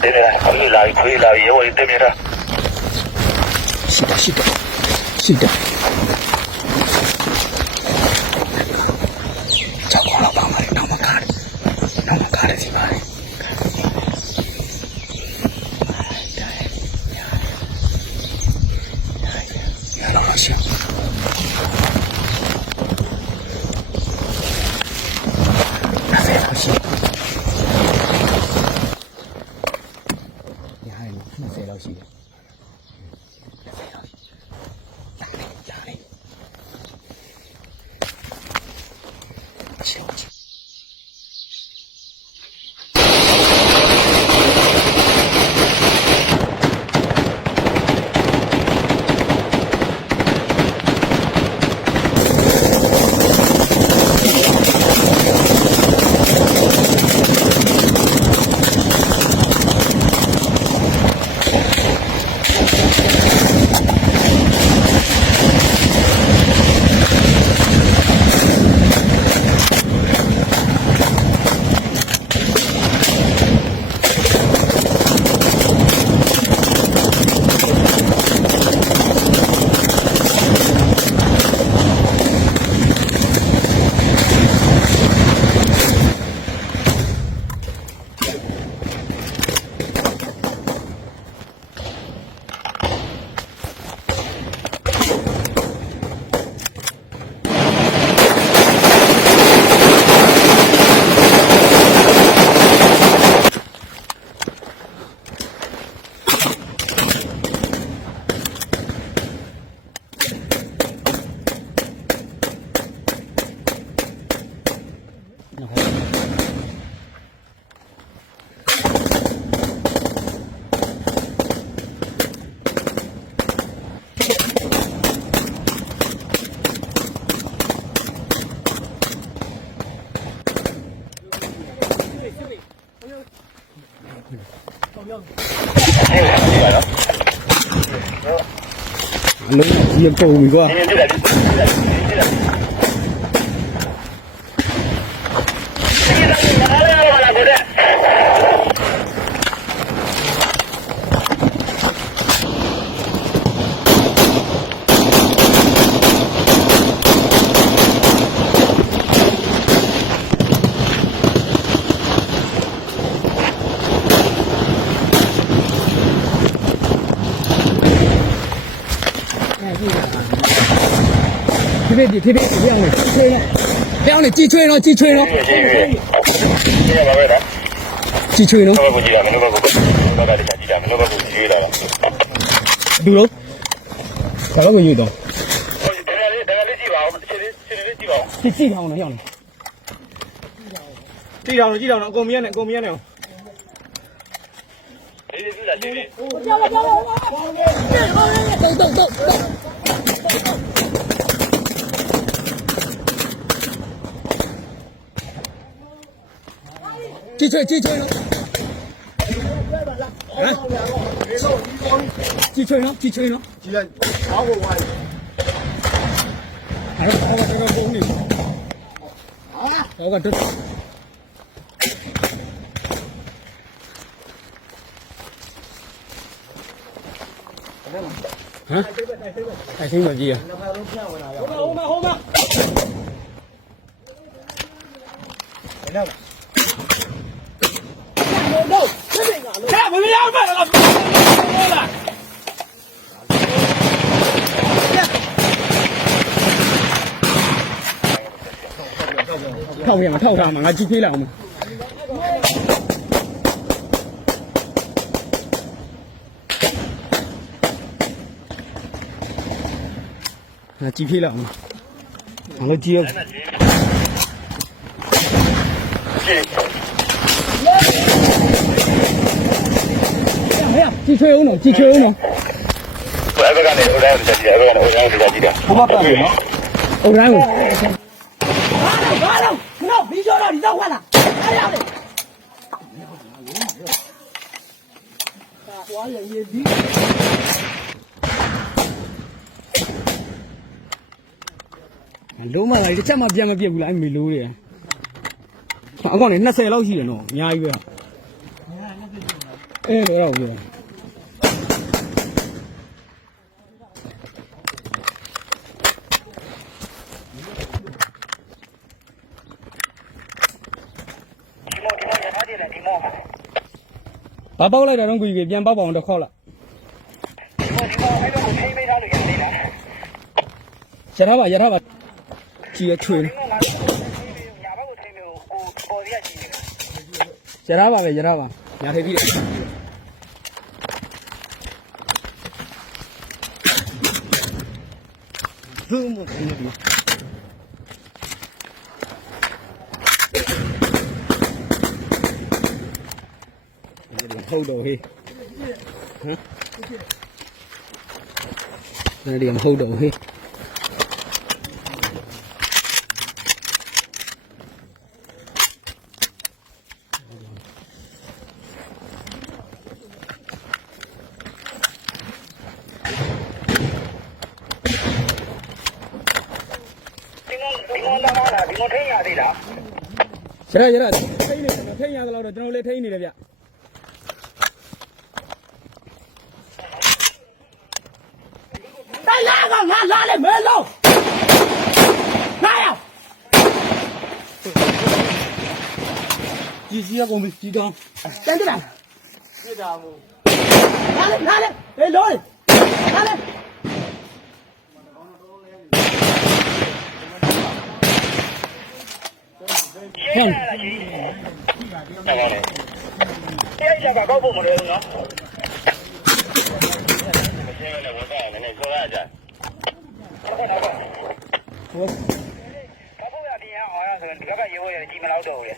对的，可以拉，也我对面的。是的。找光了帮忙，让我看的是吧？老乡。20လောက်ရှိတယ်20လောက်ရှိဒါလေးချင်းအလုံးကြီးရပုံပြီကွာ贴片这样的这样的击吹了击吹了ดูแล้วแต่ก็ไม่อยู่ต่อကြည့်ထောင်းနေရောက်နေကြည့်ထောင်းအကုန်မြဲနေတုတ်击吹了击吹了哎呀我这个功力我这太轻了机后面看我们要卖了套上嘛，俺击飞了嘛。俺击飞了嘛，俺都接。击吹呢？我这个呢，我把单了。偶然我。完了，没叫到你这换了，哪样的？我也低。လုံးမလိုက်တစ်ချက်မှပြန်မပြတ်ဘူးလားမေလို့တဲ့။အကောင်နဲ့20လောက်ရှိတယ်နော်အများကြီးပဲ။ အေးတော့ပြော ဘာပေါက်လိုက်တာတော့ကိုကြီးပြန်ပေါက်ပါအောင်တော့ခေါက်လိုက်ရထားပါကြည့်ရချွေရထားပါပဲရထားပါညာထိပ်ပြီးတယ်ဘုံမနေဘူးဟုတ်တော့ဟေးဟမ်ဒီမဟုတ်တော့ဟေးဒီမထိန်ရသေးလား ရထိန်နေတယ်ထိန်ရသလောက်တော့ကျွန်တော်လည်းထိန်နေတယ်ဗျ来个，俺拉的没漏，来呀！ကြီးကကုန်ပြီကြီးတောင်း等着来。别打我。拿来，哎，老的，拿来。ဟမ်အဲ့ဒါကကောက်ဖို့မလွယ်ဘူးနော်မရှင်းနဲ့ဝန်ဆောင်နေခေါ်ရကြဟုတ်ကဲ့ကောက်ဖို့ရပြန်အောင်ရဆိုရင်ဒီကရေဝရကြီးမလောက်တော့ဘူးလေ